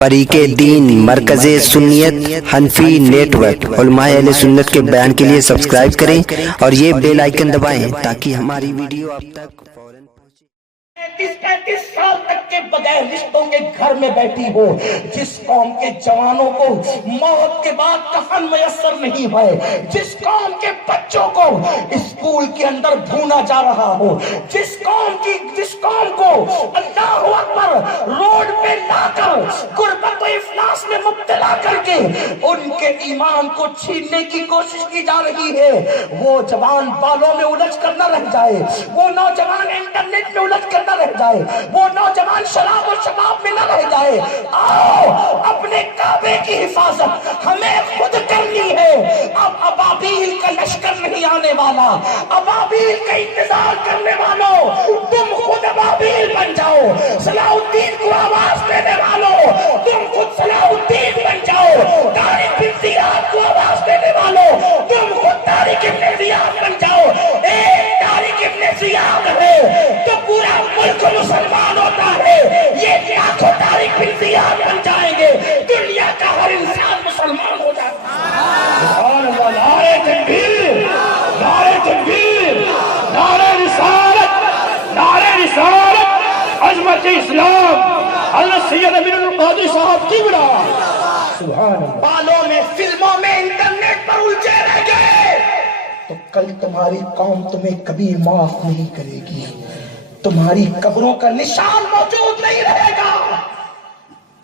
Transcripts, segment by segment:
فریق دین مرکز سنیت حنفی net work علماء اہل سنت کے بیان کے لیے سبسکرائب کریں اور یہ بیل آئیکن دبائیں تاکہ ہماری ویڈیو آپ تک فوراً پہنچے۔ 35 سال تک کے بغیر رشتوں کے گھر میں بیٹھی ہو، جس قوم کے جوانوں کو موت کے بعد کفن میسر نہیں ہے، جس قوم کے بچوں کو اسکول کے اندر بھونا جا رہا ہو، جس قوم کو اللہ اکبر روڈ پہ لا کر غربت و افلاس میں مبتلا کر کے ان کے ایمان کو چھیننے کی کوشش کی جا رہی ہے، وہ جوان بالوں میں الجھ کر نہ رہ جائے، وہ نوجوان انٹرنیٹ میں الجھ کر نہ رہ جائے، وہ نوجوان شراب و شباب میں نہ رہ جائے۔ آؤ اپنے کعبے کی حفاظت ہمیں خود کرنی ہے۔ اب ابابیل کا لشکر نہیں آنے والا، ابابیل کا انتظار کرنے والوں تم خود ابابیل بن جاؤ، صلاح الدین کو آواز دینے والوں تم خود صلاح الدین بن جاؤ، طارق بن زیاد کو آواز دینے والوں تم خود طارق بن زیاد بن جاؤ۔ ایک طارق بن زیاد ہے تو پورا ملک مسلمان ہوتا ہے، یہ لاکھوں طارق بن زیاد بن جائیں گے، دنیا کا ہر انسان مسلمان ہو جاتا ہے۔ نعرہ تکبیر، نعرہ تکبیر، نعرہ رسالت، نعرہ رسالت، عظمت اسلام، حضرت سید امین القادری صاحب کی بڑا سبحان اللہ۔ بالوں میں، فلموں میں، انٹرنیٹ پر الجھے رہ گئے تو کل تمہاری قوم تمہیں کبھی معاف نہیں کرے گی، تمہاری قبروں کا نشان موجود نہیں رہے گا،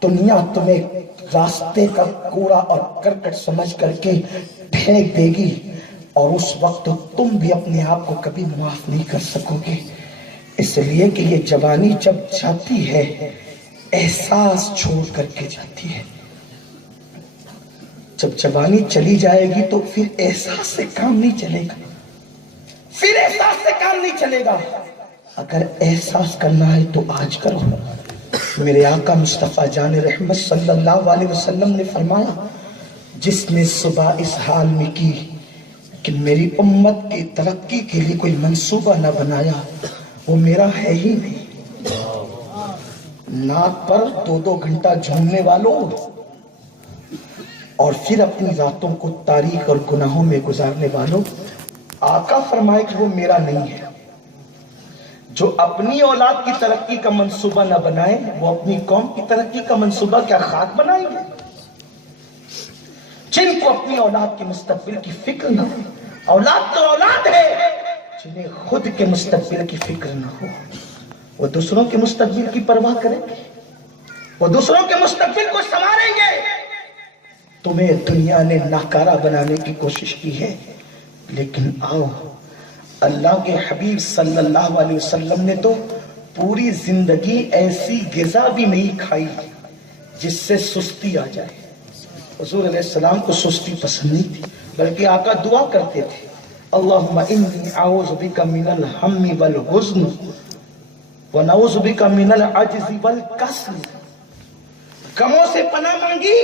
دنیا تمہیں راستے کا کوڑا اور کرکٹ سمجھ کر کے پھینک دے گی، اور اس وقت تم بھی اپنے آپ کو کبھی معاف نہیں کر سکو گے۔ اس لیے کہ یہ جوانی جب جاتی ہے احساس چھوڑ کر کے جاتی ہے، جب جوانی چلی جائے گی تو پھر احساس سے کام نہیں چلے گا، پھر احساس سے کام نہیں چلے گا۔ اگر احساس کرنا ہے تو آج کرو۔ میرے آقا مصطفیٰ جان رحمت صلی اللہ علیہ وسلم نے فرمایا، جس نے صبح اس حال میں کی کہ میری امت کی ترقی کے لیے کوئی منصوبہ نہ بنایا، وہ میرا ہے ہی نہیں۔ ناک پر 2 گھنٹہ جھومنے والوں اور پھر اپنی راتوں کو تاریک اور گناہوں میں گزارنے والوں، آقا فرمائے کہ وہ میرا نہیں ہے۔ جو اپنی اولاد کی ترقی کا منصوبہ نہ بنائے، وہ اپنی قوم کی ترقی کا منصوبہ کیا خاک بنائیں گے؟ جن کو اپنی اولاد کے مستقبل کی فکر نہ ہو، اولاد تو اولاد ہے، جنہیں خود کے مستقبل کی فکر نہ ہو، وہ دوسروں کے مستقبل کی پرواہ کریں گے، وہ دوسروں کے مستقبل کو سنواریں گے۔ تمہیں دنیا نے ناکارہ بنانے کی کوشش کی ہے، لیکن آؤ، اللہ کے حبیب صلی اللہ علیہ وسلم نے تو پوری زندگی ایسی غذا بھی نہیں کھائی جس سے سستی آ جائے۔ حضور علیہ السلام کو سستی پسند نہیں تھی، بلکہ آقا دعا کرتے تھے، اللہم انی اعوذ بک من الہم والحزن ونعوذ بک من العجز والکسل۔ غموں سے پناہ مانگی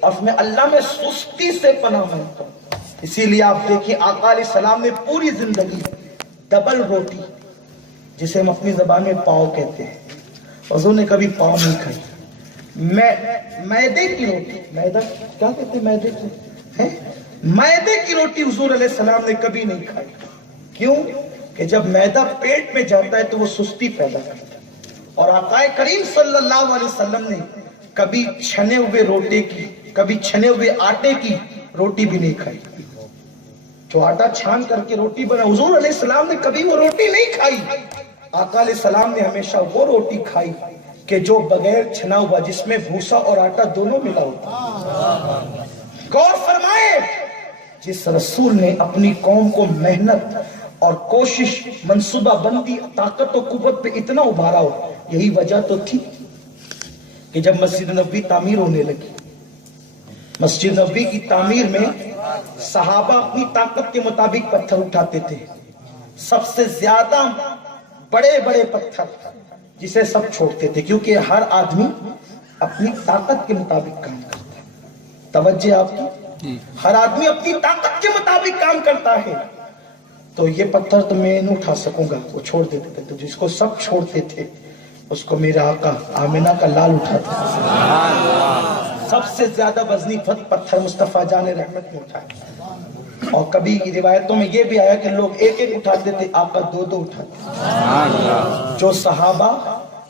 اور میں اللہ میں سستی سے پناہ مانگتا ہوں۔ اسی لیے آپ دیکھیں آقا علیہ السلام نے پوری زندگی ڈبل روٹی، جسے ہم اپنی زبان میں پاؤ کہتے ہیں، حضور نے کبھی پاؤ نہیں کھائی۔ میدے کی روٹی، میدہ کیا کہتے ہیں میدے کی؟ میدے کی روٹی حضور علیہ السلام نے کبھی نہیں کھائی۔ کیوں؟ کہ جب میدہ پیٹ میں جاتا ہے تو وہ سستی پیدا کرتا ہے، اور آقا کریم صلی اللہ علیہ وسلم نے کبھی چھنے ہوئے روٹے کی، کبھی چھنے ہوئے آٹے کی روٹی بھی نہیں کھائی۔ جو آٹا چھان کر کے روٹی بنا، حضور علیہ السلام نے کبھی وہ روٹی نہیں کھائی۔ آقا علیہ السلام نے ہمیشہ وہ روٹی کھائی کہ جو بغیر چھنا ہوا، جس میں بھوسا اور آٹا دونوں ملا ہوتا۔ غور فرمائے، جس رسول نے اپنی قوم کو محنت اور کوشش، منصوبہ بندی، طاقت و قوت پہ اتنا ابھارا ہو، یہی وجہ تو تھی کہ جب مسجد نبوی تعمیر ہونے لگی، مسجد نبوی کی تعمیر میں صحابہ اپنی طاقت کے مطابق پتھر اٹھاتے تھے، سب سے زیادہ بڑے بڑے پتھر جسے سب چھوڑتے تھے، کیونکہ ہر آدمی اپنی طاقت کے مطابق کام کرتا ہے۔ توجہ آپ کی، ہر آدمی اپنی طاقت کے مطابق کام کرتا ہے۔ تو یہ پتھر تو میں نہیں اٹھا سکوں گا، وہ چھوڑ دیتے تھے، تو جس کو سب چھوڑتے تھے اس کو میرا آقا آمینہ کا لال اٹھاتا تھا۔ سب سے زیادہ وزنی پتھر مصطفیٰ جان رحمت نے اٹھایا، اور کبھی روایتوں میں یہ بھی آیا کہ لوگ ایک ایک اٹھاتے تھے، آقا دو دو اٹھاتے۔ جو صحابہ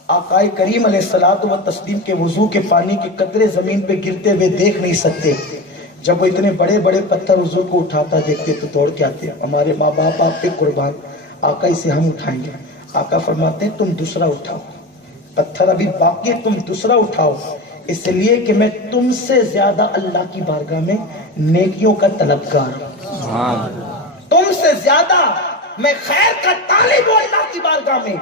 آقا کریم علیہ الصلوۃ والتسلیم کے وضو کے پانی کے قطرے زمین پہ گرتے ہوئے دیکھ نہیں سکتے، جب وہ اتنے بڑے بڑے پتھر حضور کو اٹھاتا دیکھتے تو دوڑ کے آتے، ہمارے ماں باپ آپ پہ قربان، آقا اسے ہم اٹھائیں گے۔ آقا فرماتے ہیں تم دوسرا اٹھاؤ، پتھر ابھی باقی ہے، تم دوسرا اٹھاؤ، اس لیے کہ میں تم سے زیادہ اللہ کی بارگاہ میں نیکیوں کا طلبگار ہوں، تم سے زیادہ میں خیر کا طالب ہوں اللہ کی بارگاہ میں۔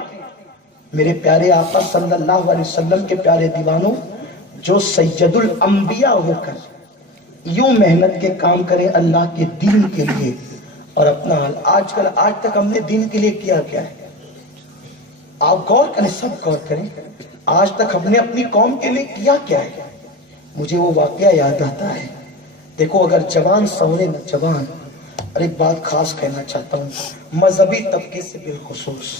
میرے پیارے آقا صلی اللہ علیہ وسلم کے پیارے دیوانوں، جو سید الانبیاء ہو کر یوں محنت کے کام کریں اللہ کے دین کے لیے، اور اپنا حال آج تک ہم نے دین کے لیے کیا کیا ہے؟ آپ غور کریں، سب غور کریں، آج تک ہم نے اپنی قوم کے لیے کیا کیا ہے؟ مجھے وہ واقعہ یاد آتا ہے، دیکھو اگر جوان سورے نہ جوان، اور ایک بات خاص کہنا چاہتا ہوں مذہبی طبقے سے بالخصوص،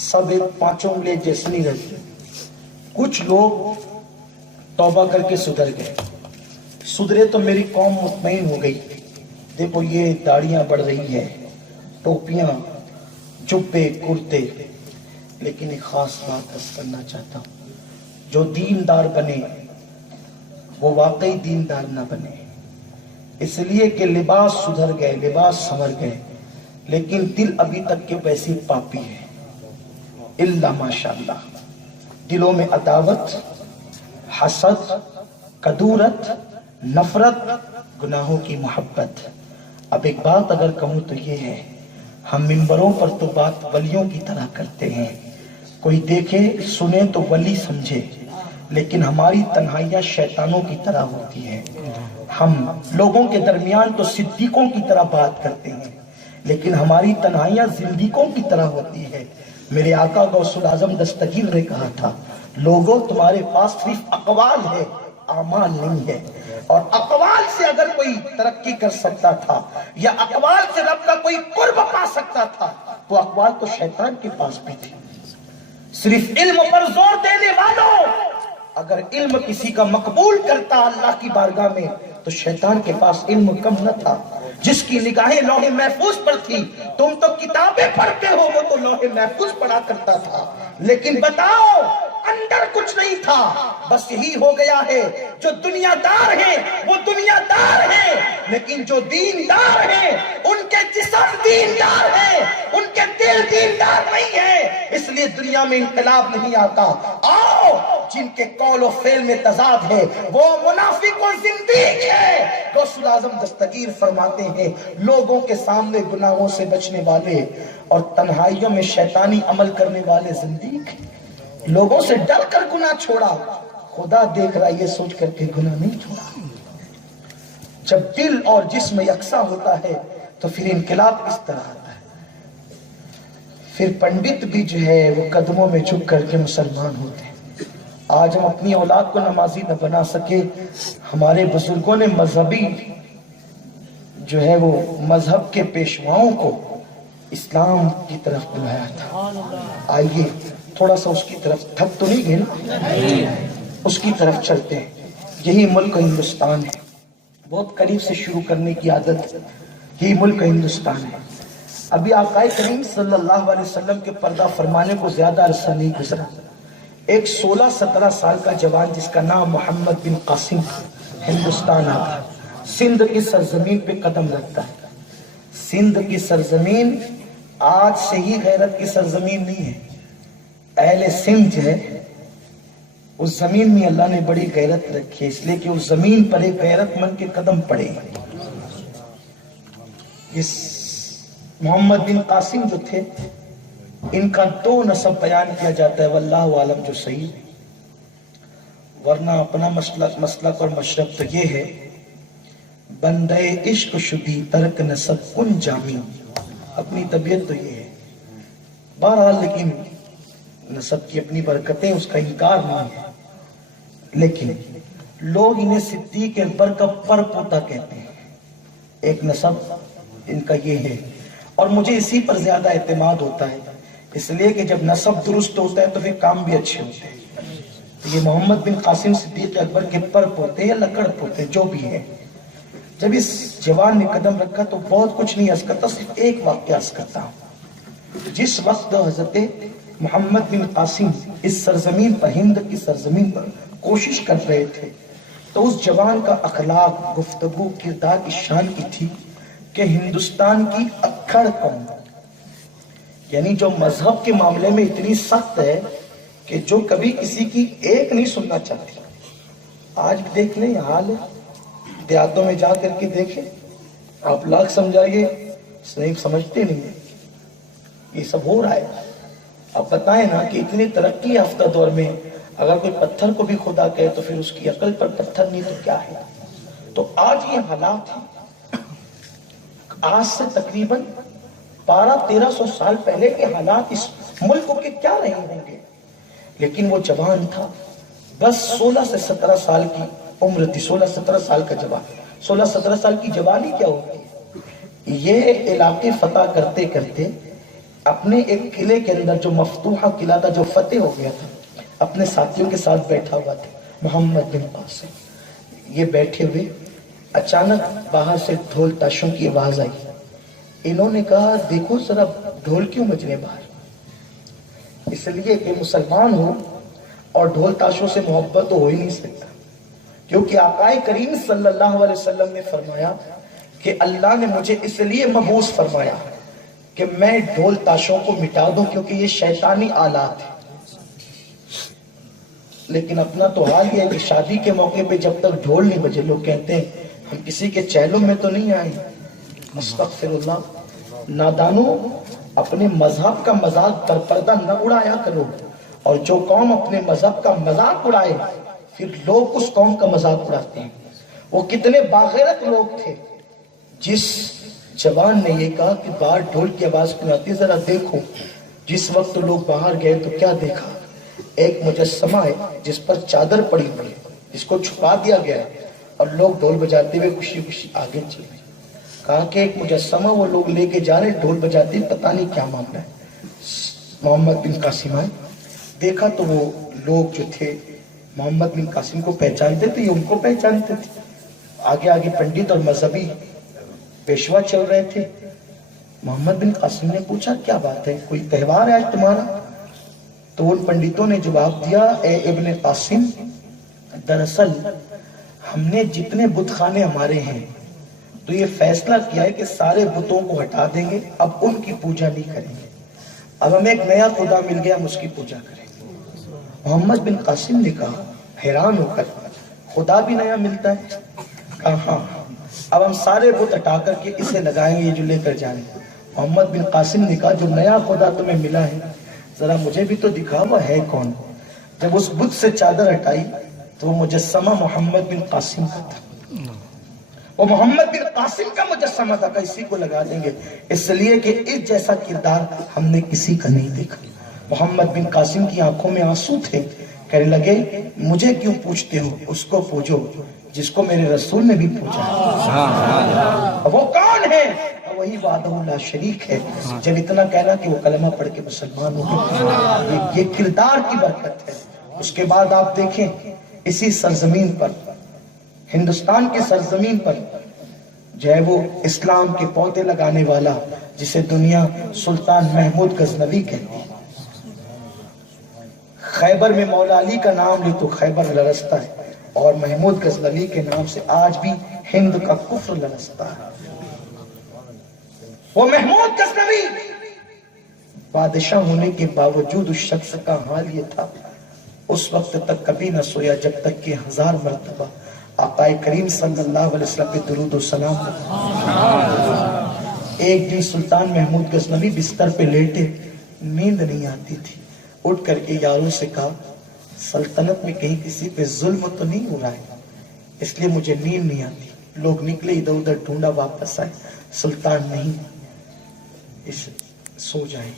سب ایک پانچوں انگلے جیسے نہیں رہتے، کچھ لوگ توبہ کر کے سدھر گئے، سدھرے تو میری قوم مطمئن ہو گئی، دیکھو یہ داڑیاں بڑھ رہی ہے، ٹوپیاں، جبے، کرتے، لیکن ایک خاص بات عرض کرنا چاہتا ہوں، جو دیندار بنے وہ واقعی دیندار نہ بنے، اس لیے کہ لباس سدھر گئے، لباس سنور گئے، لیکن دل ابھی تک کے ویسے پاپی ہے، الا ماشاءاللہ، دلوں میں عداوت، حسد، کدورت، نفرت، گناہوں کی محبت۔ اب ایک بات اگر کہوں تو یہ ہے، ہم منبروں پر تو بات ولیوں کی طرح کرتے ہیں، کوئی دیکھے سنے تو ولی سمجھے، لیکن ہماری تنہائیاں شیطانوں کی طرح ہوتی ہیں، ہم لوگوں کے درمیان تو صدیقوں کی طرح بات کرتے ہیں، لیکن ہماری تنہائیاں زندگیوں کی طرح ہوتی ہے۔ میرے آقا غوث الاعظم دستگیر نے کہا تھا، لوگوں تمہارے پاس صرف اقوال ہے، اعمال نہیں ہے، اور اقوال سے اگر کوئی ترقی کر سکتا تھا یا اقوال سے رب کا کوئی قرب پا سکتا تھا تو اقوال تو شیطان کے پاس بھی تھی۔ صرف علم پر زور دینے والوں، اگر علم کسی کا مقبول کرتا اللہ کی بارگاہ میں تو شیطان کے پاس علم کم نہ تھا، جس کی نگاہیں لوح محفوظ پر تھی، تم تو کتابیں پڑھتے ہو، وہ تو لوح محفوظ پڑھا کرتا تھا، لیکن بتاؤ اندر کچھ نہیں تھا۔ بس یہی ہو گیا ہے، جو دنیا دار ہیں وہ دنیا دار ہیں، لیکن جو دیندار ہیں ان کے جسم دیندار ہیں، ان کے دل دیندار نہیں ہیں، اس لیے دنیا میں انقلاب نہیں آتا۔ آؤ جن کے قول و فعل میں تضاد ہے وہ منافق و زندیق ہے۔ غوث الاعظم دستگیر فرماتے ہیں، لوگوں کے سامنے گناہوں سے بچنے والے اور تنہائیوں میں شیطانی عمل کرنے والے زندیق ہیں۔ لوگوں سے ڈر کر گناہ چھوڑا، خدا دیکھ رہا یہ سوچ کر کے گناہ نہیں چھوڑا۔ جب دل اور جسم یکساں ہوتا ہے تو پھر انقلاب اس طرح آتا ہے، پھر پنڈت بھی جو ہے وہ قدموں میں جھک کر کے مسلمان ہوتے ہیں۔ آج ہم اپنی اولاد کو نمازی نہ بنا سکے، ہمارے بزرگوں نے مذہبی جو ہے وہ مذہب کے پیشواؤں کو اسلام کی طرف بلایا تھا۔ آئیے تھوڑا سا اس کی طرف، تھک تو نہیں گئے نا، اس کی طرف چلتے ہیں۔ یہی ملک ہندوستان ہے، بہت قریب سے شروع کرنے کی عادت، یہی ملک ہندوستان ہے۔ ابھی آقا کریم صلی اللہ علیہ وسلم کے پردہ فرمانے کو زیادہ عرصہ نہیں گزرا، ایک 16-17 سال کا جوان جس کا نام محمد بن قاسم ہندوستان آتا، سندھ کی سرزمین پہ قدم رکھتا ہے۔ سندھ کی سرزمین آج سے ہی غیرت کی سرزمین نہیں ہے، اہل سندھ ہے، اس زمین میں اللہ نے بڑی غیرت رکھی ہے، اس لیے کہ اس زمین پر ایک غیرت مند کے قدم پڑے۔ اس محمد بن قاسم جو تھے، ان کا 2 نسب بیان کیا جاتا ہے، واللہ عالم جو صحیح، ورنہ اپنا مسلک اور مشرب تو یہ ہے، بندے عشق شدی ترک نسب کن جامی، اپنی طبیعت تو یہ ہے۔ بہرحال لیکن نسب کی اپنی برکتیں، اس کا انکار نہیں ہے، لیکن لوگ انہیں صدیق اکبر کا پر پوتا کہتے ہیں، ایک نسب ان کا یہ ہے، اور مجھے اسی پر زیادہ اعتماد ہوتا ہے، اس لیے کہ جب نسب درست ہوتا ہے تو پھر کام بھی اچھے ہوتے ہیں۔ یہ محمد بن قاسم صدیق اکبر کے پر پوتے یا لکڑ پوتے جو بھی ہیں، جب اس جوان نے قدم رکھا تو بہت کچھ نہیں عرض کرتا، صرف ایک واقعہ عرض کرتا ہوں۔ جس وقت حضرت محمد بن قاسم اس سرزمین پر، ہند کی سرزمین پر کوشش کر رہے تھے، تو اس جوان کا اخلاق، گفتگو، کردار کی شان کی تھی کہ ہندوستان کی اکھڑ قوم، یعنی جو مذہب کے معاملے میں اتنی سخت ہے کہ جو کبھی کسی کی ایک نہیں سننا چاہتی۔ آج بھی دیکھ لیں یہ حال ہے، دیہاتوں میں جا کر کے دیکھیں، آپ لاکھ سمجھائیے نہیں سمجھتے نہیں ہیں، یہ سب ہو رہا ہے۔ اب بتائیں نا کہ اتنی ترقی یافتہ دور میں اگر کوئی پتھر کو بھی خدا کہے تو پھر اس کی عقل پر پتھر نہیں تو کیا ہے۔ تو آج یہ حالات ہیں، آج سے تقریباً 1200-1300 سال پہلے کے حالات اس ملک کے کیا رہے ہوں گے، لیکن وہ جوان تھا، بس 16 سے 17 سال کی عمر تھی، 16-17 سال کا جوان، 16-17 سال کی جوانی کیا ہوتی ہے، یہ علاقے فتح کرتے کرتے اپنے ایک قلعے کے اندر جو مفتوحہ قلعہ تھا، جو فتح ہو گیا تھا، اپنے ساتھیوں کے ساتھ بیٹھا ہوا تھا محمد بن قاسم۔ یہ بیٹھے ہوئے اچانک باہر سے ڈھول تاشوں کی آواز آئی۔ انہوں نے کہا دیکھو ذرا ڈھول کیوں بج رہے باہر؟ اس لیے کہ مسلمان ہو اور ڈھول تاشوں سے محبت تو ہو ہی نہیں سکتا، کیونکہ آقا کریم صلی اللہ علیہ وسلم نے فرمایا کہ اللہ نے مجھے اس لیے مبعوث فرمایا کہ میں ڈھول تاشوں کو مٹا دوں، کیونکہ یہ شیطانی آلات ہے۔ لیکن اپنا تو حال یہ ہے کہ شادی کے موقع پہ جب تک ڈھول نہیں بجے لوگ کہتے ہیں ہم کسی کے چہلوں میں تو نہیں آئے۔ استغفر اللہ۔ نادانوں، اپنے مذہب کا مذاق پر پردہ نہ اڑایا کرو، اور جو قوم اپنے مذہب کا مذاق اڑائے پھر لوگ اس قوم کا مذاق اڑاتے ہیں۔ وہ کتنے باغیرت لوگ تھے۔ جس جوان نے یہ کہا کہ باہر ڈھول کی آواز کیوں آتی ہے، ذرا دیکھو، جس وقت لوگ باہر گئے تو کیا دیکھا، ایک مجسمہ ہے جس پر چادر پڑی ہوئی ہے، جس کو چھپا دیا گیا ہے، اور لوگ ڈھول بجاتے ہوئے خوشی خوشی آگے چلے۔ کہا کہ ایک مجسمہ وہ لوگ لے کے جا رہے، ڈھول بجاتے، پتہ نہیں کیا معاملہ ہے۔ محمد بن قاسم آئے، دیکھا تو وہ لوگ جو تھے محمد بن قاسم کو پہچانتے تھے، یہ ان کو پہچانتے تھے۔ آگے آگے پنڈت اور مذہبی پیشوا چل رہے تھے۔ محمد بن قاسم نے پوچھا کیا بات ہے، کوئی تہوار ہے آج تمہارا؟ تو ان پنڈتوں نے جواب دیا اے ابن قاسم، دراصل ہم نے جتنے بت خانے ہمارے ہیں تو یہ فیصلہ کیا ہے کہ سارے بتوں کو ہٹا دیں گے، اب ان کی پوجا نہیں کریں گے، اب ہمیں ایک نیا خدا مل گیا، ہم اس کی پوجا کریں گے۔ محمد بن قاسم نے کہا حیران ہو کر، خدا بھی نیا ملتا ہے؟ کہا ہاں، اب ہم سارے بت ہٹا کر کے اسے لگائیں گے، یہ جو لے کر جائیں گے۔ محمد بن قاسم نے کہا جو نیا خدا تمہیں ملا ہے ذرا مجھے بھی تو دکھا، وہ ہے کون؟ جب اس بت سے چادر ہٹائی تو وہ مجسمہ محمد بن قاسم کا تھا، وہ محمد بن قاسم کا مجسمہ تھا، کہ اسی کو لگا دیں گے، اس لیے کہ اس جیسا کردار ہم نے کسی کا نہیں دیکھا۔ محمد بن قاسم کی آنکھوں میں آنسو تھے، کہنے لگے مجھے کیوں پوچھتے ہو، اس کو پوجو جس کو میرے رسول نے بھی پوچھا۔ وہ کون ہے؟ وہی وحدہ لا شریک ہے۔ جب اتنا کہنا کہ وہ کلمہ پڑھ کے مسلمان ہو گئے، یہ کردار کی برکت ہے۔ اس کے بعد آپ دیکھیں اسی سرزمین پر، ہندوستان کی سرزمین پر جو ہے وہ اسلام کے پودے لگانے والا، جسے دنیا سلطان محمود غزنوی کہتی ہے۔ خیبر میں مولا علی کا نام لے تو خیبر لرزتا ہے، اور محمود غزنوی کے نام سے آج بھی ہند کا کفر لرزتا ہے۔ وہ محمود غزنوی بادشاہ ہونے کے باوجود اس شخص کا حال یہ تھا، اس وقت تک کبھی نہ سویا جب تک کہ 1000 مرتبہ آقا کریم صلی اللہ علیہ وسلم پہ درود و سلام ہو۔ ایک دن سلطان محمود غزنوی بستر پہ لیٹے، نیند نہیں آتی تھی، اٹھ کر کے یاروں سے کہا سلطنت میں کہیں کسی پہ ظلم تو نہیں ہو رہا ہے، اس لیے مجھے نیند نہیں آتی۔ لوگ نکلے، ادھر ادھر ڈھونڈا، واپس آئے، سلطان نہیں، سو جائے۔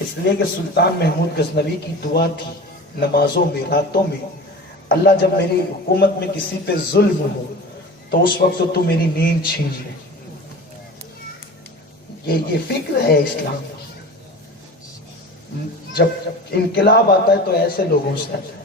اس لیے کہ سلطان محمود غزنوی کی دعا تھی نمازوں میں، راتوں میں، اللہ جب میری حکومت میں کسی پہ ظلم ہو تو اس وقت تو میری نیند چھین لے۔ یہ فکر ہے اسلام۔ جب انقلاب آتا ہے تو ایسے لوگوں سے آتا ہے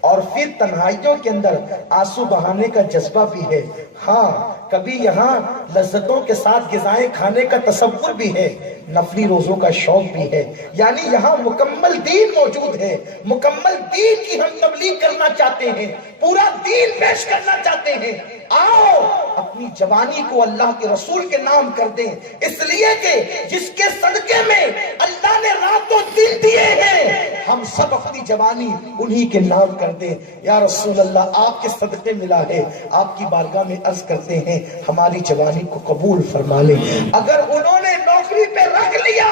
اور پھر تنہائیوں کے اندر آنسو بہانے کا جذبہ بھی ہے. ہاں کبھی یہاں لذتوں کے ساتھ غذائیں کھانے کا تصور بھی ہے, نفلی روزوں کا شوق بھی ہے. یعنی یہاں مکمل دین موجود ہے. مکمل دین کی ہم تبلیغ کرنا چاہتے ہیں, پورا دین پیش کرنا چاہتے ہیں. آؤ اپنی جوانی کو اللہ کے رسول کے نام کر دیں, اس لیے کہ جس کے صدقے میں اللہ نے رات و دن دیے ہیں, ہم سب اپنی جوانی انہی کے نام کر دیں. یا رسول اللہ آپ کے صدقے ملا ہے, آپ کی بارگاہ میں عرض کرتے ہیں ہماری جوانی کو قبول فرما لیں. اگر انہوں نے نوکری پہ رکھ لیا,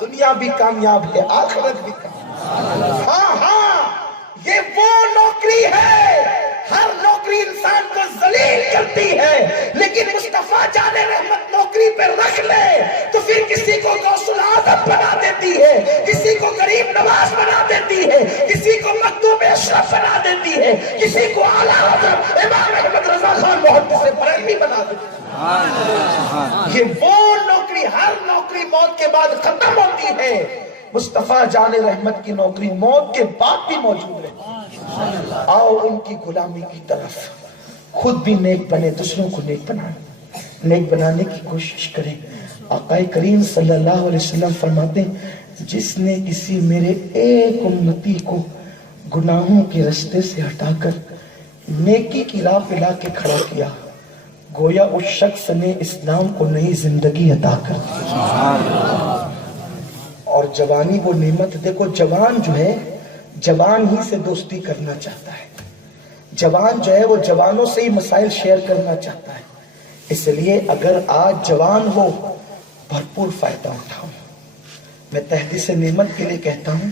دنیا بھی کامیاب ہے, آخرت بھی کامیاب. ہاں یہ وہ نوکری ہے, ہر نوکری انسان کو ذلیل کرتی ہے, لیکن مصطفیٰ جان رحمت نوکری پہ رکھ لے تو پھر کسی کو غوث العظم بنا دیتی ہے, کسی کو غریب نواز بنا دیتی ہے, کسی کو مکتوب اشرف بنا دیتی ہے, کسی کو اعلیٰ حضرت امام احمد رضا خان محدث بریلوی بنا دیتی ہے. یہ وہ نوکری, ہر نوکری موت کے بعد ختم ہوتی ہے. مصطفیٰ جان رحمت کی نوکری موت کے بعد بھی موجود ہے. آؤ ان کی غلامی کی طرف, خود بھی نیک بنے, دوسروں کو نیک بنانے کی کوشش کریں. آقا کریم صلی اللہ علیہ وسلم فرماتے ہیں جس نے کسی میرے ایک امتی کو گناہوں کے رستے سے ہٹا کر نیکی کی راہ پہ لا کے کھڑا کیا, گویا اس شخص نے اسلام کو نئی زندگی عطا کر دی. اور جوانی وہ نعمت, دیکھو جوان جو ہے جوان ہی سے دوستی کرنا چاہتا ہے, جوان جو ہے وہ جوانوں سے ہی مسائل شیئر کرنا چاہتا ہے. اس لیے اگر آج جوان ہو بھرپور فائدہ اٹھاؤ. میں تحدیث نعمت کے لیے کہتا ہوں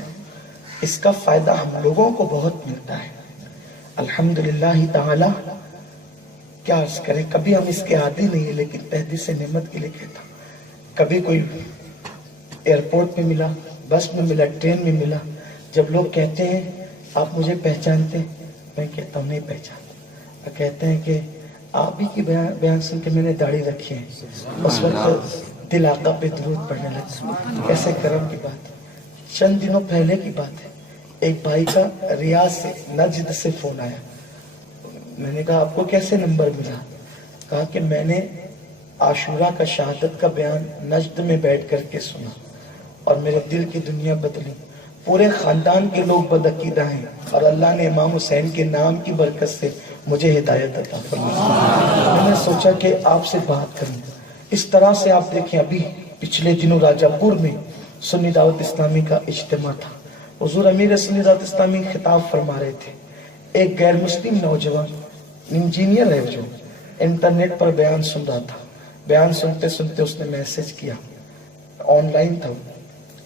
اس کا فائدہ ہم لوگوں کو بہت ملتا ہے الحمدللہ تعالی. کیا عرض کریں, کبھی ہم اس کے عادی نہیں ہیں, لیکن تحدیث نعمت کے لیے کہتا ہوں. کبھی کوئی ایئرپورٹ میں ملا, بس میں ملا, ٹرین میں ملا, جب لوگ کہتے ہیں آپ مجھے پہچانتے ہیں, میں کہتا ہوں نہیں پہچانتا. کہتے ہیں کہ آپ ہی کی بیان سن کے میں نے داڑھی رکھی ہے, اس وقت دل آقا پہ درود پڑھنے لگا. کیسے کرم کی بات. چند دنوں پہلے کی بات ہے, ایک بھائی کا ریاض سے نجد سے فون آیا. میں نے کہا آپ کو کیسے نمبر ملا؟ کہا کہ میں نے عاشورہ کا شہادت کا بیان نجد میں بیٹھ کر کے سنا اور میرے دل کی دنیا بدلی. پورے خاندان کے لوگ بدعقیدہ ہیں اور اللہ نے امام حسین کے نام کی برکت سے مجھے ہدایت عطا فرمائی. میں نے سوچا کہ آپ سے بات کروں. اس طرح سے آپ دیکھیں ابھی پچھلے دنوں راجہ پور میں سنی دعوت اسلامی کا اجتماع تھا. حضور امیر سنی دعوت اسلامی خطاب فرما رہے تھے. ایک غیر مسلم نوجوان انجینئر ہے جو انٹرنیٹ پر بیان سن رہا تھا. بیان سنتے سنتے اس نے میسج کیا, آن لائن تھا,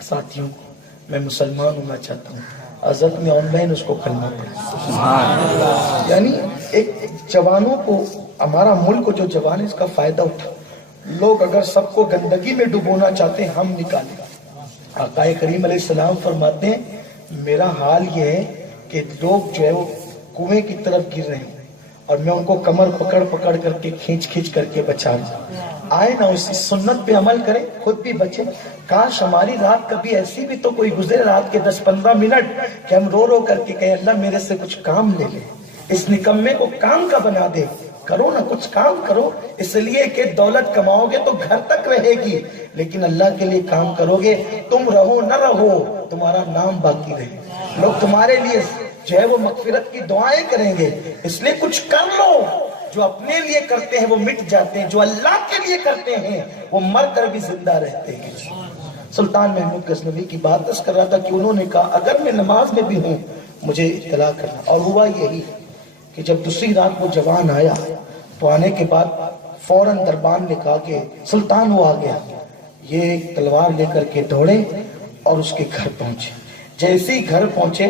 ساتھیوں کو میں مسلمان ہونا چاہتا ہوں. حضرت نے آن لائن اس کو کلمہ پڑھا. یعنی ایک جوانوں کو, ہمارا ملک جو جوان ہے اس کا فائدہ اٹھا. لوگ اگر سب کو گندگی میں ڈبونا چاہتے ہیں ہم نکالیں. آقا کریم علیہ السلام فرماتے ہیں میرا حال یہ ہے کہ لوگ جو ہے وہ کنویں کی طرف گر رہے ہیں اور میں ان کو کمر پکڑ پکڑ کر کے کھینچ کر کے بچا رہا ہوں. آئے نا اس سنت پہ عمل کریں, خود بھی بچیں. کاش ہماری رات کبھی ایسی بھی تو کوئی گزرے رات کے 10-15 منٹ کہ ہم رو کر کے کہیں اللہ میرے سے کچھ کام لے لے. اس نکمے کو کام کا بنا دے. کرو نا, کچھ کام کرو. اس لیے کہ دولت کماؤ گے تو گھر تک رہے گی, لیکن اللہ کے لیے کام کرو گے, تم رہو نہ رہو تمہارا نام باقی رہے. لوگ تمہارے لیے جو ہے وہ مغفرت کی دعائیں کریں گے. اس لیے کچھ کر لو. جو اپنے لیے کرتے ہیں وہ مٹ جاتے ہیں, جو اللہ کے لیے کرتے ہیں وہ مر کر بھی زندہ رہتے ہیں. سلطان محمود غزنوی کی بات کر رہا تھا کہ انہوں نے کہا اگر میں نماز میں بھی ہوں مجھے اطلاع کرنا. اور ہوا یہی کہ جب دوسری رات وہ جوان آیا تو آنے کے بعد فوراً دربان نے کہا کہ سلطان وہ آ گیا. یہ تلوار لے کر کے دوڑے اور اس کے گھر پہنچے. جیسے ہی گھر پہنچے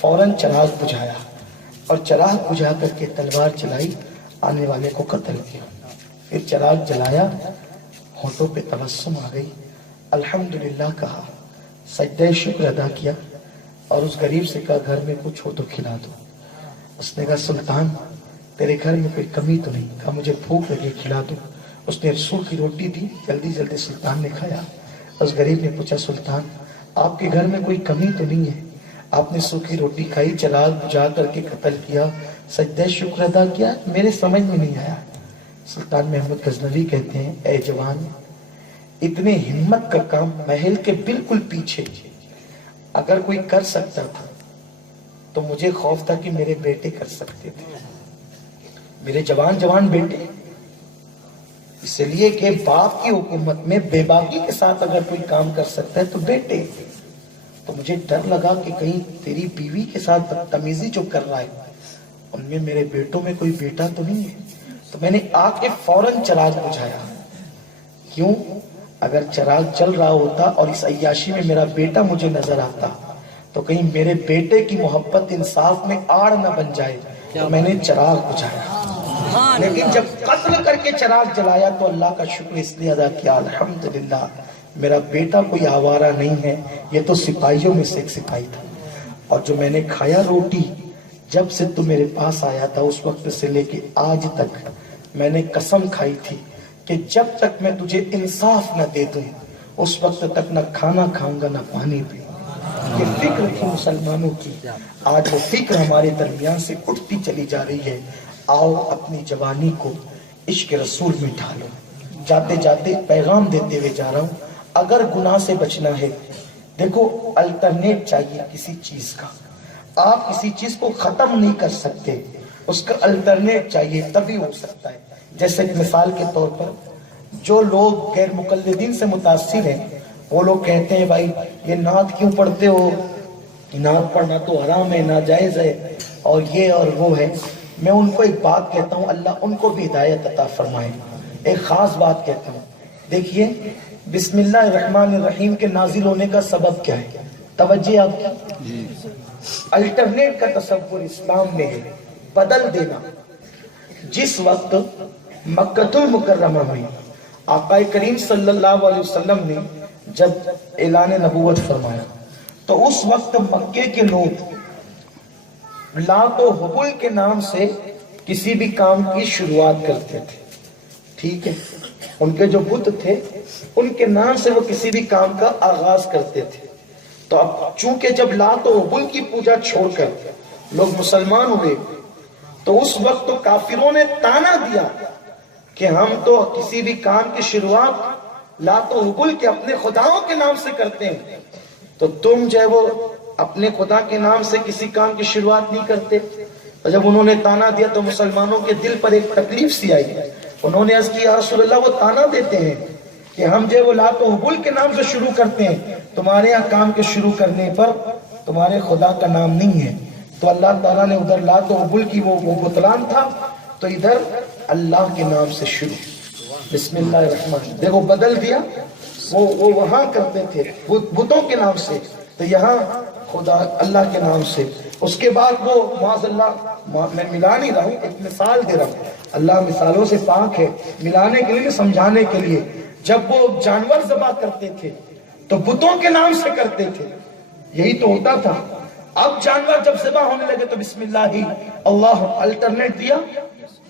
فوراً چراغ بجھایا اور چراغ بجھا کر کے تلوار چلائی, آنے والے کو قتل کیا. پھر چراغ جلایا, ہونٹوں پہ تبسم آ گئی, الحمدللہ کہا, سجدہ شکر ادا کیا اور اس غریب سے کہا گھر میں کچھ ہو تو کھلا دو. اس نے کہا سلطان تیرے گھر میں کوئی کمی تو نہیں؟ کہا مجھے بھوک لگی کھلا دو. اس نے رسول کی روٹی دی, جلدی جلدی سلطان نے کھایا. اس غریب نے پوچھا سلطان آپ کے گھر میں کوئی کمی تو نہیں ہے؟ آپ نے سوکھی روٹی کھائی، چراغ بجھا کر کے قتل کیا، سجدہ شکر ادا کیا، میرے سمجھ میں نہیں آیا۔ سلطان محمود غزنوی کہتے ہیں اے جوان، اتنے ہمت کا کام محل کے بالکل پیچھے اگر کوئی کر سکتا تھا تو مجھے خوف تھا کہ میرے بیٹے کر سکتے تھے، میرے جوان جوان بیٹے، اس لیے کہ باپ کی حکومت میں بے باکی کے ساتھ اگر کوئی کام کر سکتا ہے تو بیٹے۔ تو مجھے ڈر لگا کہ کہیں تیری بیوی کے ساتھ بدتمیزی جو کر رہا ہے ان میں میرے بیٹوں میں کوئی بیٹا تو نہیں ہے۔ تو میں نے آ کے فوراً چراغ بجھایا۔ کیوں؟ اگر چراغ چل رہا ہوتا اور اس عیاشی میں میرا بیٹا مجھے نظر آتا تو کہیں میرے بیٹے کی محبت انصاف میں آڑ نہ بن جائے، تو میں نے چراغ بجھایا۔ لیکن جب قتل کر کے چراغ جلایا تو اللہ کا شکر اس لیے ادا کیا، الحمدللہ میرا بیٹا کوئی آوارہ نہیں ہے، یہ تو سپاہیوں میں سے ایک سپاہی تھا۔ اور جو میں نے کھایا روٹی، جب سے تو میرے پاس آیا تھا اس وقت سے لے کے آج تک میں نے قسم کھائی تھی کہ جب تک میں تجھے انصاف نہ دے دوں اس وقت تک نہ کھانا کھاؤں گا نہ پانی پیوں۔ یہ فکر تھی مسلمانوں کی، آج وہ فکر ہمارے درمیان سے اٹھتی چلی جا رہی ہے۔ آؤ اپنی جوانی کو عشق رسول میں ڈھالو۔ جاتے جاتے پیغام دیتے ہوئے جا رہا ہوں، اگر گناہ سے بچنا ہے، دیکھو الٹرنیٹ چاہیے کسی چیز کا، آپ کسی چیز کو ختم نہیں کر سکتے، اس کا الٹرنیٹ چاہیے تبھی ہو سکتا ہے۔ جیسے مثال کے طور پر جو لوگ غیر مقلدین سے متاثر ہیں وہ لوگ کہتے ہیں بھائی یہ نعت کیوں پڑھتے ہو، نعت پڑھنا تو حرام ہے، ناجائز ہے، اور یہ اور وہ ہے۔ میں ان کو ایک بات کہتا ہوں، اللہ ان کو بھی ہدایت عطا فرمائے۔ ایک خاص بات کہتا ہوں، دیکھیے بسم اللہ الرحمن الرحیم کے نازل ہونے کا سبب کیا ہے؟ توجہ آپ کی، الٹرنیٹ کا تصور اسلام میں ہے، بدل دینا۔ جس وقت مکۃ المکرمہ میں آقا کریم صلی اللہ علیہ وسلم نے جب اعلان نبوت فرمایا تو اس وقت مکے کے لوگ لات و حبل کے نام سے کسی بھی کام کی شروعات کرتے تھے، ٹھیک ہے؟ ان کے جو بت تھے ان کے نام سے وہ کسی بھی کام کا آغاز کرتے تھے۔ تو اب چونکہ جب لات و حبل کی پوجا چھوڑ کر لوگ مسلمان ہوئے تو اس وقت تو کافروں نے تانا دیا کہ ہم تو کسی بھی کام کی شروعات لات و حبل کے اپنے خداؤں کے نام سے کرتے ہیں، تو تم جو ہے وہ اپنے خدا کے نام سے کسی کام کی شروعات نہیں کرتے۔ تو جب انہوں نے تانا دیا تو مسلمانوں کے دل پر ایک تکلیف سی آئی، انہوں نے عرض کی یا رسول اللہ وہ تانا دیتے ہیں کہ ہم جو ہے وہ لات و حبل کے نام سے شروع کرتے ہیں، تمہارے یہاں کام کے شروع کرنے پر تمہارے خدا کا نام نہیں ہے۔ تو اللہ تعالیٰ نے ادھر لات و حبل کی وہ بطلان تھا تو ادھر اللہ کے نام سے شروع، بسم اللہ الرحمن، دیکھو بدل دیا۔ وہ وہاں کرتے تھے بتوں کے نام سے، تو یہاں خدا اللہ کے نام سے۔ اس کے بعد وہ معاذ اللہ، میں ملا نہیں رہا ہوں، ایک مثال دے رہا ہوں، اللہ مثالوں سے پاک ہے، ملانے کے لیے سمجھانے کے لیے۔ جب وہ جانور ذبح کرتے تھے تو بتوں کے نام سے کرتے تھے، یہی تو ہوتا تھا۔ اب جانور جب ذبح ہونے لگے تو بسم اللہ ہی اللہ، الٹرنیٹ دیا۔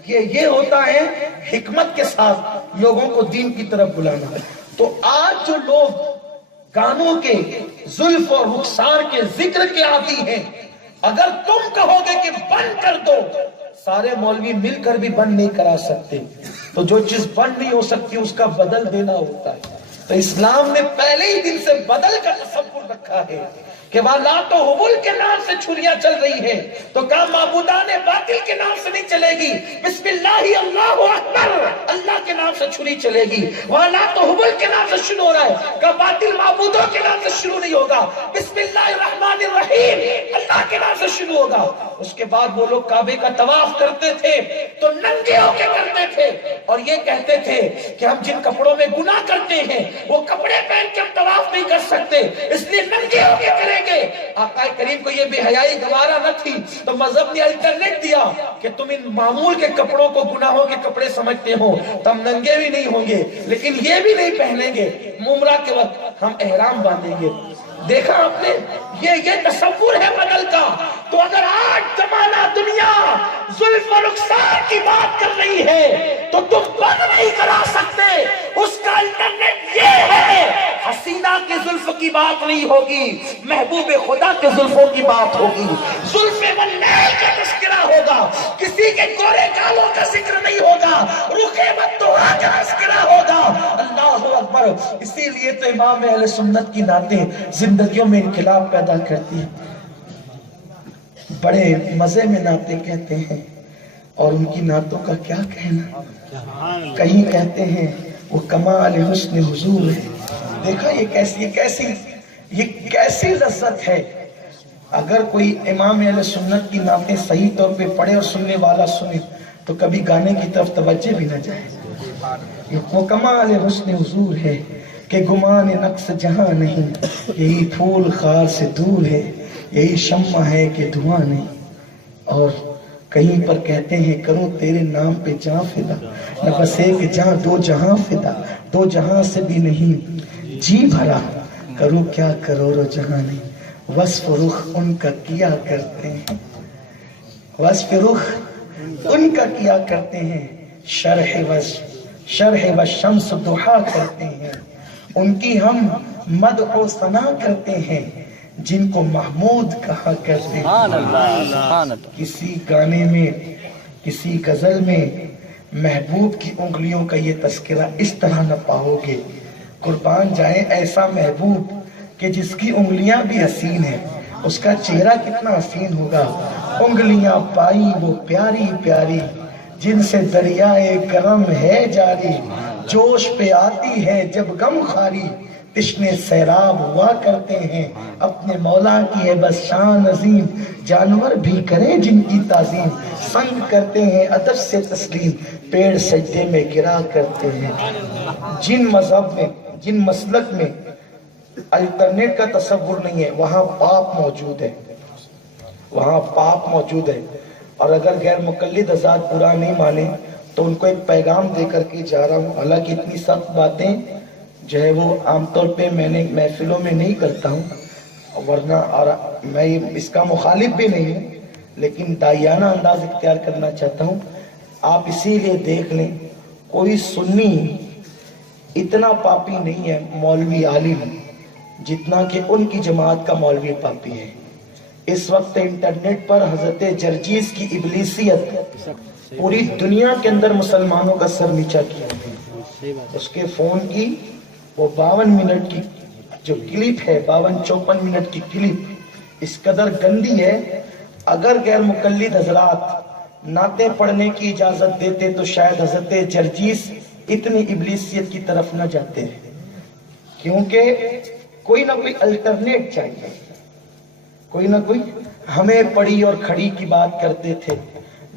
یہ ہوتا ہے حکمت کے ساتھ لوگوں کو دین کی طرف بلانا۔ تو آج جو لوگ گانوں کے، زلف اور رخسار کے، ذکر کے عادی ہیں، اگر تم کہو گے کہ بند کر دو، سارے مولوی مل کر بھی بند نہیں کرا سکتے۔ تو جو چیز بند نہیں ہو سکتی اس کا بدل دینا ہوتا ہے۔ تو اسلام نے پہلے ہی دن سے بدل کا تصور رکھا ہے کہ وہاں لات و حبل کے نام سے چھریاں چل رہی ہیں تو کہا معبودان باطل کے نام سے نہیں چلے گی، بسم اللہ اللہ اکبر، اللہ کے نام سے چھری چلے گی۔ وہاں لات و حبل کے نام سے شروع ہو رہا ہے، کہا باطل معبودوں کے نام سے شروع نہیں ہوگا، بسم اللہ الرحمن الرحیم، اللہ کے نام سے شروع ہوگا۔ اس کے بعد وہ لوگ کعبے کا طواف کرتے تھے تو ننگے ہو کے کرتے تھے اور یہ کہتے تھے کہ ہم جن کپڑوں میں گناہ کرتے ہیں وہ کپڑے پہن کے ہم طواف نہیں کر سکتے، اس لیے ننگے ہو کے کریں گے۔ آقا کریم کو یہ بے حیائی گوارا نہ تھی تو مذہب نے الٹرنیٹ دیا کہ تم ان معمول کے کپڑوں کو گناہوں کے کپڑے سمجھتے ہو تو ہم ننگے بھی نہیں ہوں گے، لیکن یہ بھی نہیں پہنیں گے، عمرہ کے وقت ہم احرام باندھیں گے۔ دیکھا آپ نے، یہ تصور ہے بدل کا۔ تو اگر آج زمانہ دنیا زلف و رخسار کی بات کر رہی ہے تو تم بند نہیں کرا سکتے، اس کا الٹرنیٹ یہ ہے حسینہ کی زلف کی بات نہیں ہوگی، محبوب خدا کے زلفوں کی بات ہوگی، زلف والنیل کا تذکرہ ہوگا، کسی کے گورے گالوں کا ذکر نہیں ہوگا، رخ مدعا کا تذکرہ ہوگا۔ اللہ اکبر۔ اسی لیے تو امام اہل سنت کی نعتیں زندگیوں میں انقلاب پیدا کرتی ہیں، بڑے مزے میں نعتیں کہتے ہیں، اور ان کی نعتوں کا کیا کہنا، کہیں کہتے ہیں وہ کمال حسن حضور ہے۔ دیکھا یہ کیسی لذت ہے۔ اگر کوئی امام اہل سنت کی نعتیں صحیح طور پہ پڑھے اور سننے والا سنے تو کبھی گانے کی طرف توجہ بھی نہ جائے۔ وہ کمال حسن حضور ہے کہ گمان نقص جہاں نہیں، یہی پھول خار سے دور ہے، یہی شمع ہے کہ دھواں نہیں۔ اور کہیں پر کہتے ہیں کروں تیرے نام پہ جاں فدا، نہ بس ایک جاں دو جہاں فدا، دو جہاں سے بھی نہیں جی بھرا، کروں کیا کروڑوں جہاں نہیں۔ وصف رخ ان کا کیا کرتے ہیں، وصف رخ ان کا کیا کرتے ہیں، شرح و شمس دحا کرتے ہیں، ان کی ہم مدح و ثنا کرتے ہیں، جن کو محمود کہا کرتے ہیں۔ کسی گانے میں، کسی غزل میں محبوب کی انگلیوں کا یہ تذکرہ اس طرح نہ پاؤ گے۔ قربان جائیں ایسا محبوب کہ جس کی انگلیاں بھی حسین ہیں، اس کا چہرہ کتنا حسین ہوگا۔ انگلیاں پائی وہ پیاری پیاری، جن سے دریائے کرم ہے جاری، جوش پہ آتی ہے جب غم خاری، تشنے سیراب ہوا کرتے ہیں، اپنے مولا کی ہے بس شان عظیم، جانور بھی کریں جن کی تعظیم، سنگ کرتے ہیں ادب سے تسلیم، پیڑ سجدے میں گرا کرتے ہیں۔ جن مذہب میں، جن مسلک میں الٹرنیٹ کا تصور نہیں ہے، وہاں پاپ موجود ہے، وہاں پاپ موجود ہے۔ اور اگر غیر مقلد حضرات برا نہیں مانے تو ان کو ایک پیغام دے کر کے جا رہا ہوں۔ حالانکہ اتنی سخت باتیں جو ہے وہ عام طور پہ میں نے محفلوں میں نہیں کرتا ہوں، ورنہ اور میں اس کا مخالف بھی نہیں ہوں، لیکن داعیانہ انداز اختیار کرنا چاہتا ہوں۔ آپ اسی لیے دیکھ لیں کوئی سنی اتنا پاپی نہیں ہے مولوی عالم جتنا کہ ان کی جماعت کا مولوی پاپی ہے۔ اس وقت انٹرنیٹ پر حضرت جرجیس کی ابلیسیت پوری دنیا کے اندر مسلمانوں کا سر نیچا کیا ہے۔ اس کے فون کی وہ 52 منٹ کی جو کلپ ہے، 52-54 منٹ کی کلپ اس قدر گندی ہے، اگر غیر مقلد حضرات نعتیں پڑھنے کی اجازت دیتے تو شاید حضرت جرجیس اتنی ابلیسیت کی طرف نہ جاتے، کیونکہ کوئی نہ کوئی الٹرنیٹ چاہیے، کوئی نہ کوئی۔ ہمیں پڑی اور کھڑی کی بات کرتے تھے،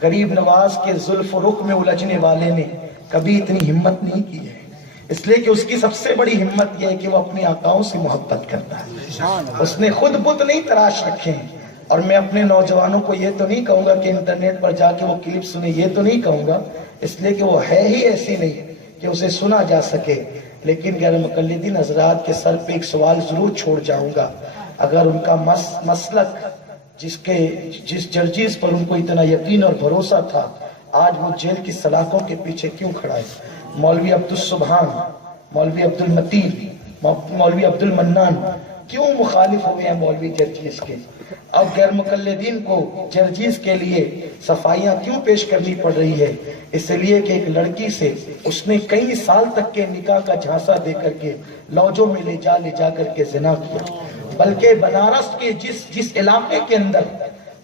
غریب نواز کے زلف و رخ میں الجھنے والے نے کبھی اتنی ہمت نہیں کی ہے، اس لیے کہ اس کی سب سے بڑی ہمت یہ ہے کہ وہ اپنے آقاؤں سے محبت کرتا ہے، اس نے خود بت نہیں تراش رکھے ہیں۔ اور میں اپنے نوجوانوں کو یہ تو نہیں کہوں گا کہ انٹرنیٹ پر جا کے وہ کلپ سنے، یہ تو نہیں کہوں گا، اس لیے کہ وہ ہے ہی ایسی نہیں کہ اسے سنا جا سکے۔ لیکن غیر مقلدین حضرات کے سر پہ ایک سوال ضرور چھوڑ جاؤں گا، اگر ان کا مسلک جس جرجیس پر ان کو اتنا یقین اور بھروسہ تھا، آج وہ جیل کی سلاخوں کے پیچھے کیوں کھڑا ہے؟ مولوی عبدالسبحان، مولوی عبدالمتین، مولوی عبدالمنان کیوں مخالف ہوئے ہیں مولوی جرجیس کے؟ اب غیر مقلدین کو جرجیس کے لیے صفائیاں کیوں پیش کرنی پڑ رہی ہے؟ اس لیے کہ ایک لڑکی سے اس نے کئی سال تک کے نکاح کا جھانسا دے کر کے لوجوں میں لے جا کر کے زنا کیا، بلکہ بنارس کے جس علاقے کے اندر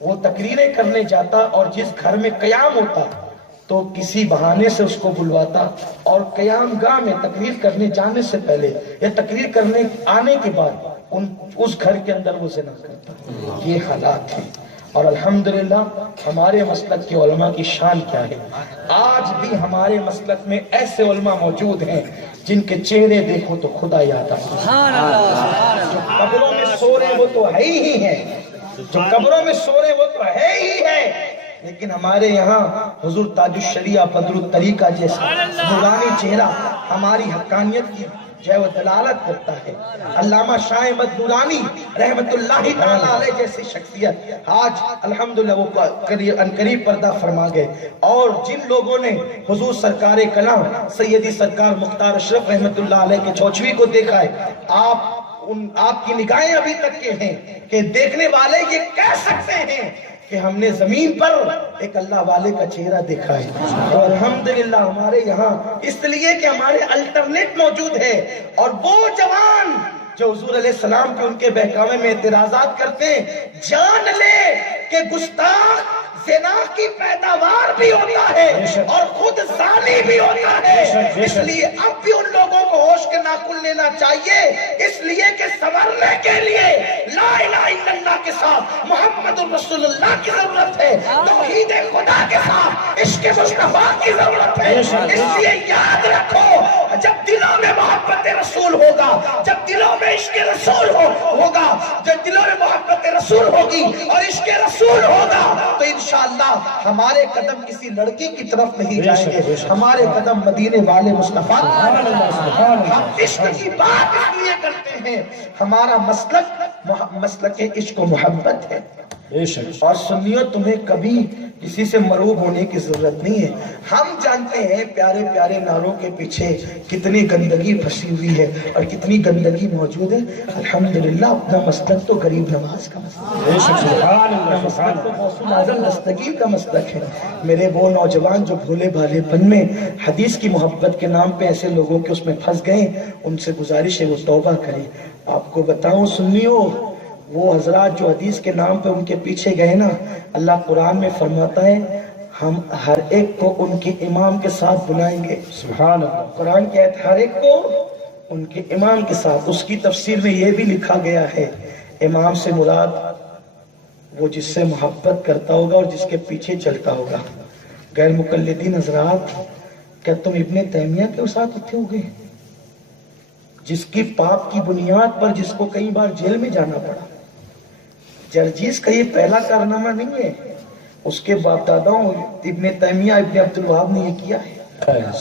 وہ تقریریں کرنے جاتا اور جس گھر میں قیام ہوتا تو کسی بہانے سے اس کو بلواتا، اور قیام گاہ میں تقریر کرنے جانے سے پہلے یا تقریر کرنے آنے کے بعد اس گھر کے اندر وہ زنا کرتا۔ یہ حالات ہیں، اور الحمدللہ ہمارے مسلک کے علماء کی شان کیا ہے، آج بھی ہمارے مسلک میں ایسے علماء موجود ہیں جن کے چہرے دیکھو تو خدا یاد آتا، جو قبروں میں سو رہے وہ تو ہے ہی ہیں، جو قبروں میں سو رہے وہ تو ہے ہی ہے، لیکن ہمارے یہاں حضور تاج الشریعہ بدر الطریقہ جیسا نورانی چہرہ ہماری حقانیت کی جو ہے وہ دلالت کرتا ہے۔ علامہ شاہ احمد نورانی رحمت اللہ تعالیٰ علیہ جیسی شخصیت آج الحمدللہ وہ قریب پردہ فرما گئے، اور جن لوگوں نے حضور سرکار کلام سیدی سرکار مختار اشرف رحمت اللہ علیہ کے چوچوی کو دیکھا ہے، آپ کی نگاہیں ابھی تک کے ہیں کہ دیکھنے والے یہ کہہ سکتے ہیں کہ ہم نے زمین پر ایک اللہ والے کا چہرہ دیکھا ہے۔ تو الحمدللہ ہمارے یہاں اس لیے کہ ہمارے الٹرنیٹ موجود ہے، اور وہ جوان جو حضور علیہ السلام کے ان کے بہکاوے میں اعتراضات کرتے ہیں، جان لے کہ گستاخ زنا کی پیداوار بھی ہوتا ہے اور خود زانی بھی ہوتا ہے۔ اس لیے اب بھی ان لوگوں کو ہوش کے ناخن لینا چاہیے، اس لیے کہ سنورنے کے لیے لا الہ الا اللہ کے ساتھ محمد رسول اللہ کی ضرورت ہے، توحید خدا کے ساتھ عشق مصطفیٰ کی ضرورت ہے۔ اس لیے یاد رکھو، جب دلوں میں محبت رسول ہوگا، جب دلوں میں عشق رسول ہوگا، جب دلوں میں محبت رسول ہوگی اور عشق رسول ہوگا، تو انشاءاللہ ہمارے قدم کسی لڑکی کی طرف نہیں جائیں گے، ہمارے قدم مدینے والے مصطفیٰ۔ ہم عشق کی بات اس لیے کرتے ہیں، ہمارا مسلک عشق و محبت ہے، اور سنیو تمہیں کبھی کسی سے مرعوب ہونے کی ضرورت نہیں ہے۔ ہم جانتے ہیں پیارے پیارے نعروں کے پیچھے کتنی گندگی پھنسی ہوئی ہے اور کتنی گندگی موجود ہے۔ الحمدللہ اپنا مسلک تو غریب نواز کا مسلک ہے، مسلک تو غوث الاعظم دستگیر کا مسلک ہے۔ میرے وہ نوجوان جو بھولے بھالے پن میں حدیث کی محبت کے نام پہ ایسے لوگوں کے اس میں پھنس گئے، ان سے گزارش ہے وہ توبہ کریں۔ آپ کو بتاؤں سنیو، وہ حضرات جو حدیث کے نام پہ ان کے پیچھے گئے نا، اللہ قرآن میں فرماتا ہے ہم ہر ایک کو ان کے امام کے ساتھ بلائیں گے۔ سبحان اللہ، قرآن کہتا ہے ہر ایک کو ان کے امام کے ساتھ۔ اس کی تفسیر میں یہ بھی لکھا گیا ہے، امام سے مراد وہ جس سے محبت کرتا ہوگا اور جس کے پیچھے چلتا ہوگا۔ غیر مقلدین حضرات، کیا تم ابن تیمیہ کے ساتھ اٹھے ہوگے، جس کی پاپ کی بنیاد پر جس کو کئی بار جیل میں جانا پڑا؟ جرجیس کا یہ پہلا کارنامہ نہیں ہے، اس کے باپ داداؤں ابن تیمیہ ابن عبد الوہاب نے یہ کیا ہے۔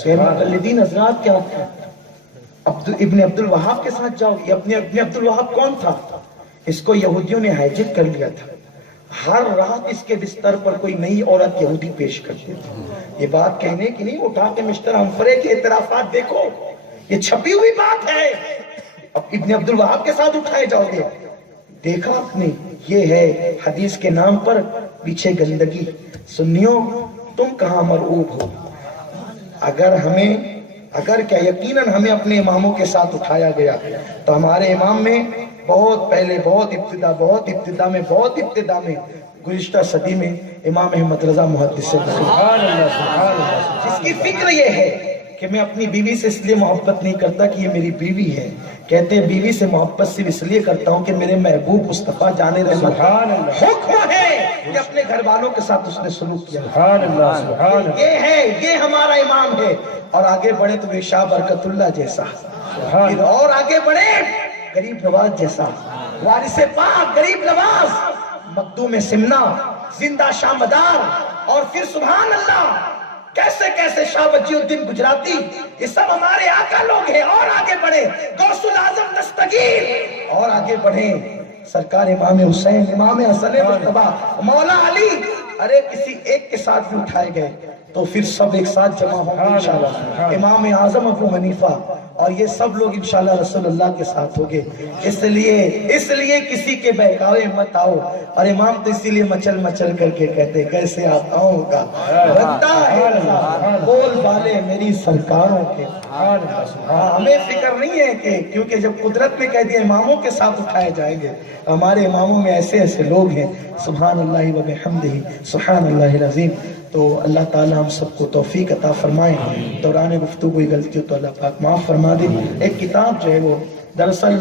غیر مقلدین حضرات، کیا ابن عبد الوہاب کے ساتھ جاؤ گے؟ ابن عبد الوہاب کون تھا؟ اس کو یہودیوں نے ہائیجیک کر لیا تھا، ہر رات اس کے بستر پر کوئی نئی عورت یہودی پیش کرتے تھے۔ یہ بات کہنے کی نہیں، اٹھا کے مسٹر ہمفرے کے اعترافات دیکھو، یہ چھپی ہوئی بات ہے۔ اب ابن عبد الوہاب کے ساتھ اٹھائے جاؤ گے؟ دیکھا آپ نے، یہ ہے حدیث کے نام پر پیچھے گندگی۔ سنیو، تم کہاں مرعوب ہو؟ اگر کیا یقیناً ہمیں اپنے اماموں کے ساتھ اٹھایا گیا، تو ہمارے امام میں بہت پہلے، بہت ابتدا میں گزشتہ صدی میں امام احمد رضا محدث سے جس کی فکر یہ ہے کہ میں اپنی بیوی سے اس لیے محبت نہیں کرتا کہ یہ میری بیوی ہے، کہتے ہیں بیوی سے محبت صرف اس لیے کرتا ہوں کہ میرے محبوب مصطفیٰ جان رحمت حکم ہے کہ اپنے گھر والوں کے ساتھ اس نے سلوک کیا۔ یہ ہے، یہ ہمارا امام ہے۔ اور آگے بڑھے تو شاہ برکت اللہ جیسا، اور آگے بڑھے غریب نواز جیسا، وارث پاک غریب نواز، مخدوم سمنا، زندہ شاہ مدار، اور پھر سبحان اللہ کیسے کیسے شاہ وجی الدین گجراتی، یہ سب ہمارے آقا لوگ ہیں۔ اور آگے بڑھے غوث الاعظم دستگیر، اور آگے بڑھے سرکار امام حسین، امام حسن مجتبیٰ، مولا علی۔ ارے کسی ایک کے ساتھ بھی اٹھائے گئے تو پھر سب ایک ساتھ جمع ہوں گے انشاءاللہ۔ امام اعظم ابو حنیفہ اور یہ سب لوگ انشاءاللہ رسول اللہ کے ساتھ ہوگے۔ اس لیے کسی کے بہکاوے مت آؤ، اور امام تو اسی لیے مچل کر کے کہتے کیسے آتا ہوں گا بنتا ہے بول بالے میری سرکاروں کے۔ ہمیں فکر نہیں ہے کہ کیونکہ جب قدرت نے کہہ دیا اماموں کے ساتھ اٹھائے جائیں گے، ہمارے اماموں میں ایسے ایسے لوگ ہیں، سبحان اللہ و بحمدہ سبحان اللہ العظیم۔ تو اللہ تعالیٰ ہم سب کو توفیق عطا فرمائے، دوران گفتگو کوئی غلطی ہو تو اللہ پاک معاف فرما دے۔ ایک کتاب جو ہے وہ دراصل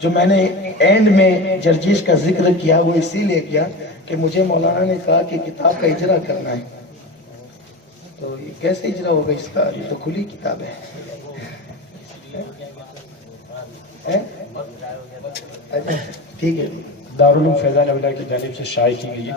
جو میں نے اینڈ میں جرجیش کا ذکر کیا وہ اسی لیے کیا کہ مجھے مولانا نے کہا کہ کتاب کا اجرا کرنا ہے، تو یہ کیسے اجرا ہوگا اس کا؟ یہ تو کھلی کتاب ہے۔ ٹھیک ہے، دارالعلوم فیضان اولیاء کی جانب سے شائع کی گئی ہے۔